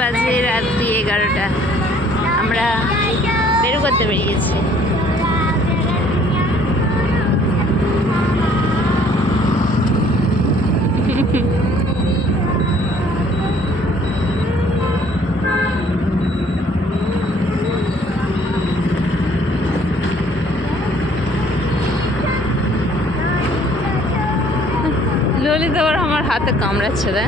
বাজে রাত্রি 11টা। আমরা বেরু করতে বেরিয়েছি। ললিত আবার আমার হাতে কামড়াচ্ছে রে।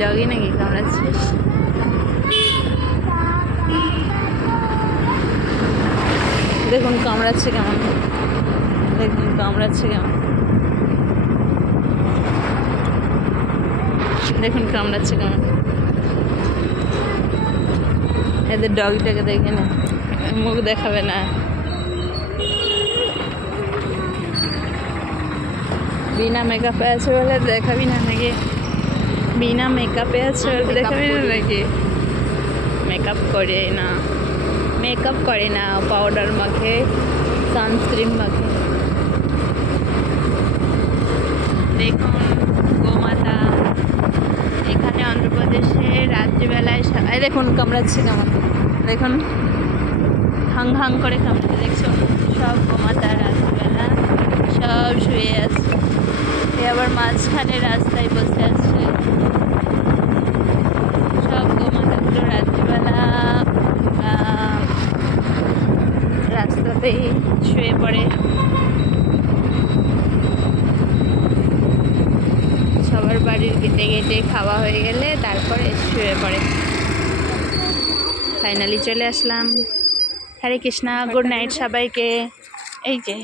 ডগি নাকি কামড়াচ্ছিস? দেখুন কামড়াচ্ছে কেমন, দেখুন কামড়াচ্ছে কেমন, দেখুন কামড়াচ্ছে কেমন। এদের ডগিটাকে দেখে না, মুখ দেখাবে না। বিনা মেকআপে আছে বলে দেখাবি না নাকি? বিনা মেকআপে আছে বলে দেখাবি না নাকি? মেকআপ করে না, মেকআপ করে না, পাউডার মাখে, সানস্ক্রিন মাখে। দেখুন গোমাতা এখানে অন্ধ্রপ্রদেশে রাত্রিবেলায় দেখুন কামড়াচ্ছে কেমন, দেখুন হাং হাং করে কামড়াচ্ছে। দেখছো সব গোমাতা রাত্রিবেলা সব শুয়ে আছে। এ আবার মাঝখানে রাস্তায় বসে আছে। সব গোমাতাগুলো রাত্রিবেলা রাস্তাতেই শুয়ে পড়ে। সবার বাড়ির গেটে গেটে খাওয়া হয়ে গেলে তারপরে শুয়ে পড়ে। ফাইনালি চলে আসলাম। হরে কৃষ্ণা, গুড নাইট সবাইকে। এই যে